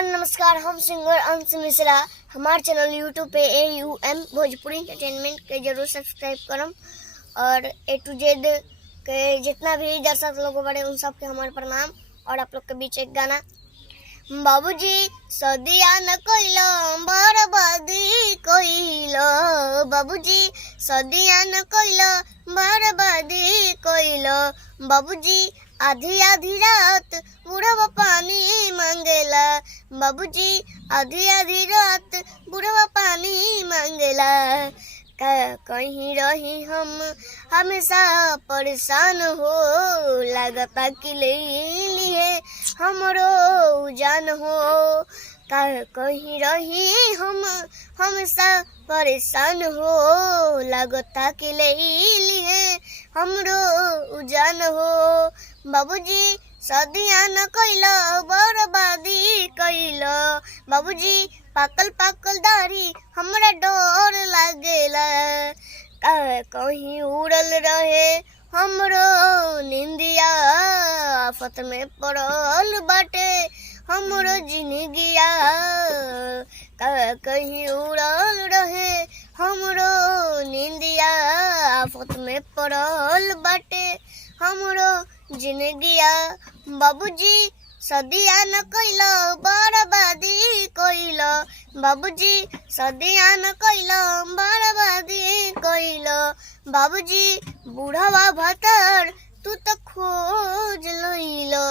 हाँ नमस्कार, हम सिंगर अंश मिश्रा। हमारे चैनल यूट्यूब पे AUM भोजपुरी एंटरटेनमेंट के जरूर सब्सक्राइब करम। और A to Z के जितना भी दर्शक लोग बड़े उन सब के हमारे प्रणाम। और आप लोग के बीच एक गाना। बाबूजी सदिया न कोइलो बर्बादी कोइलो, बाबूजी सदिया न कोइलो बर्बादी कोइलो, बाबूजी आधी आधी रात बुढ़वा पानी मांगेला, बाबूजी आधी आधी रात बुढ़वा पानी मांगेला। कहीं रही हम हमेशा परेशान हो, लागता कि ले लिए हमरो जान हो। कहीं रही हम हमेशा परेशान हो, लागता कि ले लिए हमरो जान हो। बाबूजी सदिया न कइलो बर्बादी कइलो, बाबूजी पाकल पाकल दाढ़ी हमरा डर लागेला। कहीं उड़ल रहे हमरो निंदिया, आफत में पड़ल बाटे हमरो जिंदगिया। कहीं उड़ल रहे हमरो निंदिया, आफत में पड़ल बाटे हमरो जिंदगिया। बाबूजी सदिया न कइलो बर्बादी कइलो, बाबूजी सदिया न कइलो बर्बादी कइलो, बाबूजी बुढ़वा भतर तू तो खोज लइलो।